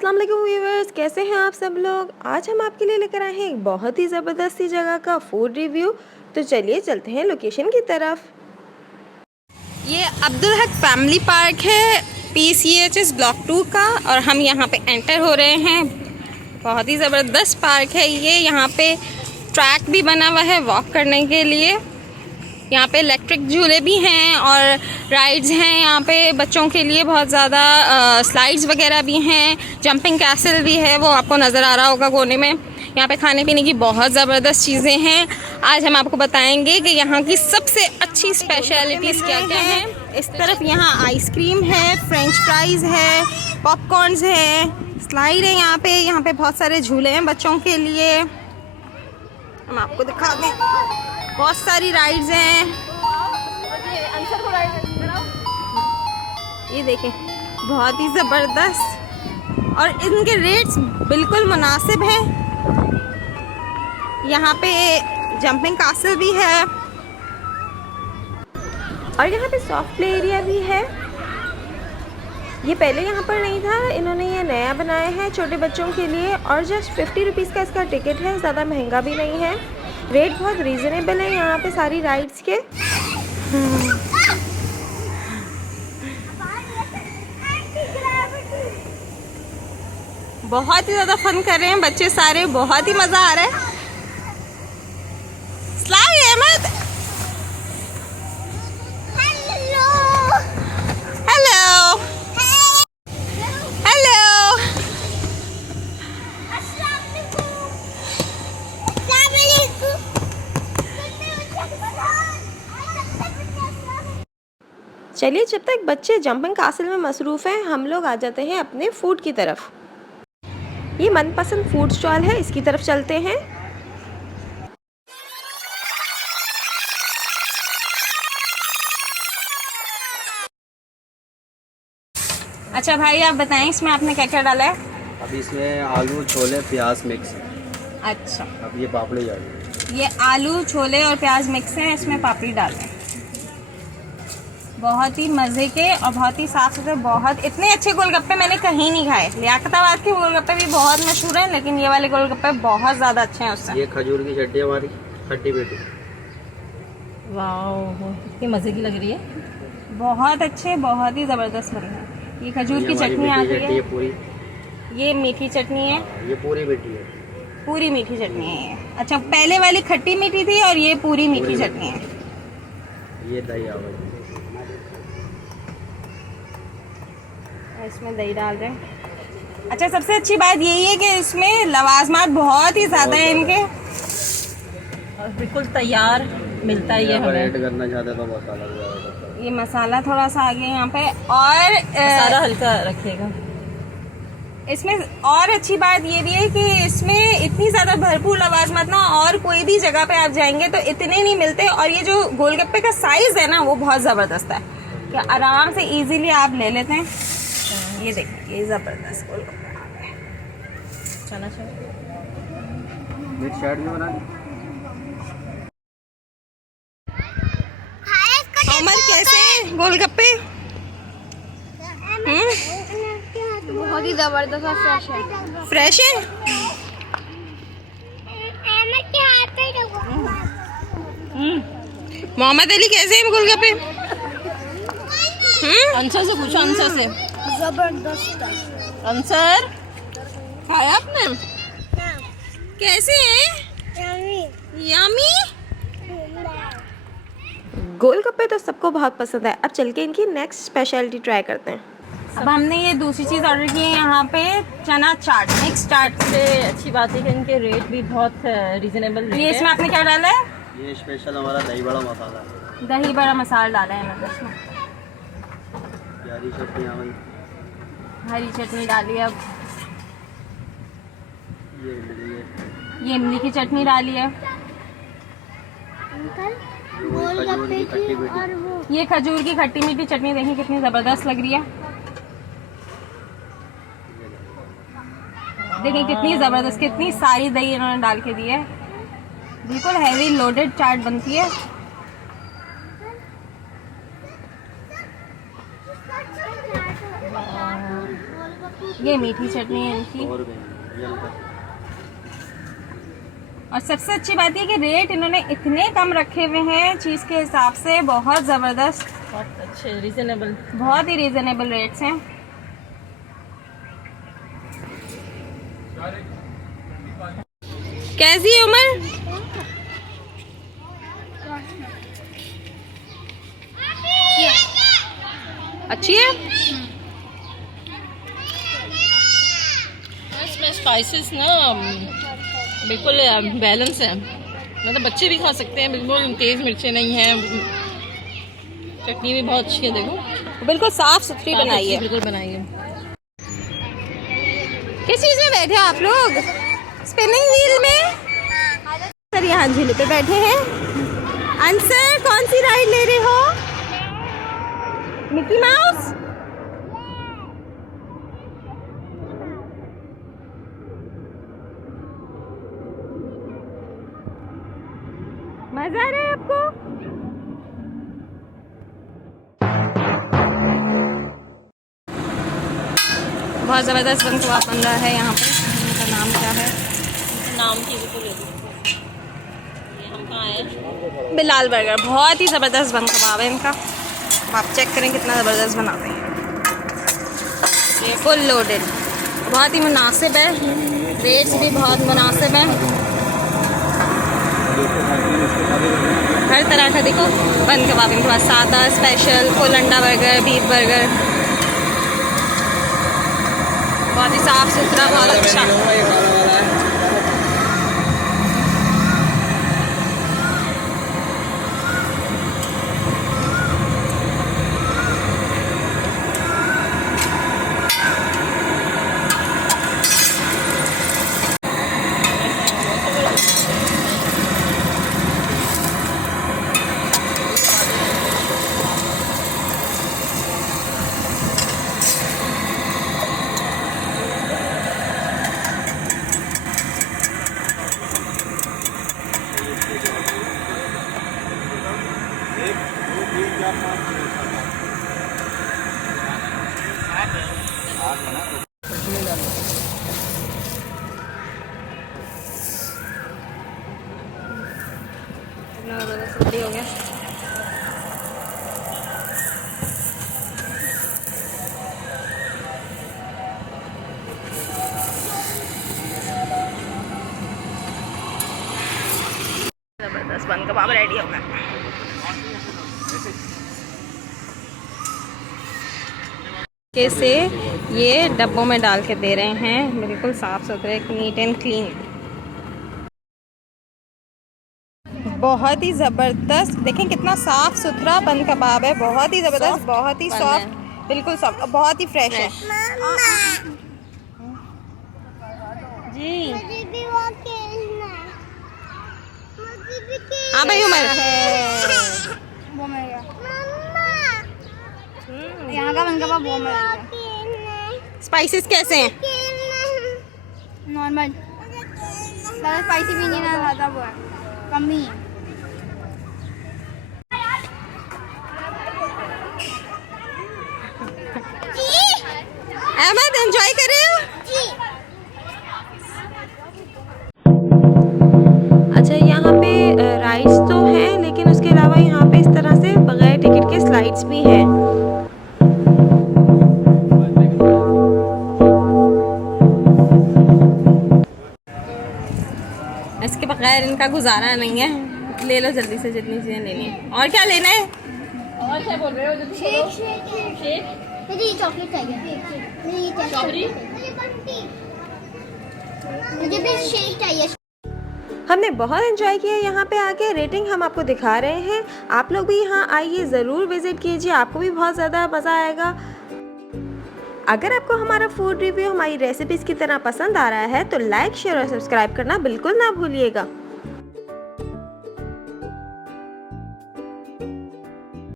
अस्सलाम वालेकुम व्यूअर्स, कैसे हैं आप सब लोग। आज हम आपके लिए लेकर आए हैं एक बहुत ही ज़बरदस्त सी जगह का फूड रिव्यू। तो चलिए चलते हैं लोकेशन की तरफ। ये अब्दुल हक फैमिली पार्क है PCHS ब्लॉक 2 का, और हम यहाँ पे एंटर हो रहे हैं। बहुत ही ज़बरदस्त पार्क है ये। यहाँ पे ट्रैक भी बना हुआ है वॉक करने के लिए। यहाँ पे इलेक्ट्रिक झूले भी हैं और राइड्स हैं यहाँ पे बच्चों के लिए। बहुत ज़्यादा स्लाइड्स वगैरह भी हैं। जंपिंग कैसल भी है, वो आपको नज़र आ रहा होगा कोने में। यहाँ पे खाने पीने की बहुत ज़बरदस्त चीज़ें हैं। आज हम आपको बताएंगे कि यहाँ की सबसे अच्छी स्पेशलिटीज़ क्या क्या हैं। इस तरफ यहाँ आइसक्रीम है, फ्रेंच फ्राइज़ है, पॉपकॉर्न्स है, स्लाइड है यहाँ पे बहुत सारे झूले हैं बच्चों के लिए। हम आपको दिखा दें, बहुत सारी राइड्स हैं। ये देखें, बहुत ही ज़बरदस्त, और इनके रेट्स बिल्कुल मुनासिब हैं। यहाँ पे जंपिंग कासल भी है और यहाँ पे सॉफ्ट प्ले एरिया भी है। ये पहले यहाँ पर नहीं था, इन्होंने ये नया बनाया है छोटे बच्चों के लिए। और जस्ट 50 रुपीज़ का इसका टिकट है, ज़्यादा महंगा भी नहीं है। रेट बहुत रीज़नेबल है यहाँ पे सारी राइड्स के। बहुत ही ज़्यादा फन कर रहे हैं बच्चे सारे, बहुत ही मज़ा आ रहा है। Slide Ahmad, hello hello. चलिए, जब तक बच्चे जंपिंग कासल में मसरूफ़ हैं, हम लोग आ जाते हैं अपने फूड की तरफ। ये मनपसंद फूड स्टॉल है, इसकी तरफ चलते हैं। अच्छा भाई, आप बताएं इसमें आपने क्या क्या डाला है। अब इसमें आलू छोले प्याज मिक्स है। अच्छा, अब ये पापड़ी जा रही है। ये आलू छोले और प्याज मिक्स है, इसमें पापड़ी डाल है। बहुत ही मज़े के और बहुत ही साफ सुथरे। बहुत इतने अच्छे गोलगप्पे मैंने कहीं नहीं खाए। लियाकताबाद के गोलगप्पे भी बहुत मशहूर हैं, लेकिन ये वाले गोलगप्पे बहुत ज़्यादा अच्छे हैं उससे। ये खजूर की चटनी हमारी खट्टी मीठी। वाह, कितनी मज़े की लग रही है। बहुत अच्छे, बहुत ही ज़बरदस्त बने हैं। ये खजूर की चटनी आ गई है, पूरी। ये मीठी चटनी है, ये पूरी मीठी है। पूरी मीठी चटनी है ये। अच्छा, पहले वाली खट्टी मीठी थी और ये पूरी मीठी चटनी है। ये दही आवा, इसमें दही डाल रहे हैं। अच्छा, सबसे अच्छी बात यही है कि इसमें लवाजमात बहुत ही ज़्यादा है इनके, और बिल्कुल तैयार मिलता है ये हमें। ऐड करना चाहते तो मसाला भी आएगा। ये मसाला थोड़ा सा आ गया यहाँ पे, और सारा हल्का रखिएगा इसमें। और अच्छी बात ये भी है कि इसमें इतनी ज़्यादा भरपूर लवाजमात ना और कोई भी जगह पे आप जाएंगे तो इतने नहीं मिलते। और ये जो गोलगप्पे का साइज़ है ना, वो बहुत ज़बरदस्त है कि आराम से इजीली आप ले लेते हैं। ये देखिए, ये ज़बरदस्त गोलगप्पे आ गए। चना चाहिए। मिर्च चाट भी बना दी। उमर, कैसे गोलगप्पे? बहुत ही जबरदस्त और फ्रेश है। फ्रेश है। मोहम्मद अली, कैसे हैं गोलगप्पे? आंसर से पूछो, आंसर से। जबरदस्त। आंसर खाया आपने? कैसे हैं? यम्मी। गोलगप्पे तो सबको बहुत पसंद है। अब चल के इनकी नेक्स्ट स्पेशलिटी ट्राई करते हैं। अब हमने ये दूसरी चीज़ ऑर्डर की है यहाँ पे, चना चाट, मिक्स चाट। से अच्छी बात है कि इनके रेट भी बहुत रीजनेबल रेट ये है। इसमें आपने क्या डाला है? ये स्पेशल हमारा दही बड़ा मसाला है। दही बड़ा मसाला डाला है मतलब इसमें। हरी चटनी आ गई। हरी चटनी डाली है। अब ये इमली है। ये इमली की चटनी डाली है। गोलगप्पे की और वो ये खजूर की खट्टी मीठी चटनी देखिए कितनी ज़बरदस्त लग रही है। देखिए कितनी ज़बरदस्त, कितनी सारी दही इन्होंने डाल के दी है। बिल्कुल हैवी लोडेड चाट बनती है। ये मीठी चटनी है इनकी। 100 रुपये ये हल्का। और सबसे अच्छी बात ये कि रेट इन्होंने इतने कम रखे हुए हैं चीज़ के हिसाब से, बहुत ज़बरदस्त, बहुत अच्छे रीजनेबल। बहुत ही रीजनेबल रेट्स हैं। कैसी है उमर? अच्छी है। इसमें स्पाइसेस ना बिल्कुल बैलेंस है, मतलब बच्चे भी खा सकते हैं, बिल्कुल तेज़ मिर्चें नहीं हैं। चटनी भी बहुत अच्छी है, देखो बिल्कुल साफ सुथरी बनाई है। बिल्कुल बनाई है। किस चीज़ में बैठे हो आप लोग? स्पिनिंग व्हील में। सर यहाँ झूले पे बैठे हैं। आंसर, कौन सी राइड ले रहे हो? Mickey mouse. मजा आ रहा है आपको? बहुत ज़बरदस्त बन कबाब बन रहा है यहाँ पे। इनका नाम क्या है? नाम की भी तो ले लो। ये हम कहाँ आए? बिलाल बर्गर। बहुत ही ज़बरदस्त बन कबाब है इनका। आप चेक करें कितना ज़बरदस्त बनाते हैं। ये फुल लोडेड, बहुत ही मुनासिब है, रेट्स भी बहुत मुनासिब हैं। हर तरह का देखो बन कबाब इनके पास, सादा, स्पेशल, फुल अंडा बर्गर, बीफ बर्गर, बहुत ही साफ़ सुथरा, बहुत अच्छा। रेडी हो गया। ज़बरदस्त बन कबाब रेडी हो गया। कैसे ये डब्बों में डाल के दे रहे हैं, बिल्कुल साफ़ सुथरे, नीट एंड क्लीन। बहुत ही ज़बरदस्त, देखें कितना साफ़ सुथरा बन कबाब है, बहुत ही ज़बरदस्त, बहुत ही सॉफ्ट, बिल्कुल सॉफ्ट, बहुत ही फ्रेश है जी। हाँ भाई उमर, यहाँ का बन कबाब बहुत मजा आता है। स्पाइसेस कैसे हैं? नॉर्मल, ज़्यादा स्पाइसी भी नहीं, ना ज़्यादा वो है, कम ही है। अहमद एंजॉय कर रहे हो? अच्छा, यहाँ पे राइड्स तो हैं, लेकिन उसके अलावा यहाँ पे इस तरह से बगैर टिकट के स्लाइड्स भी हैं। इसके बगैर इनका गुजारा नहीं है। ले लो जल्दी से जितनी चीज़ें लेनी है। और क्या लेना है? और क्या बोल रहे हो? शेक शेक मुझे ये चॉकलेट चाहिए, मुझे ये स्ट्रॉबेरी, मुझे भी शेक चाहिए। हमने बहुत एंजॉय किया यहाँ पे आके। रेटिंग हम आपको दिखा रहे हैं, आप लोग भी यहाँ आइए, ज़रूर विज़िट कीजिए, आपको भी बहुत ज़्यादा मज़ा आएगा। अगर आपको हमारा फूड रिव्यू हमारी रेसिपीज़ की तरह पसंद आ रहा है तो लाइक, शेयर और सब्सक्राइब करना बिल्कुल ना भूलिएगा।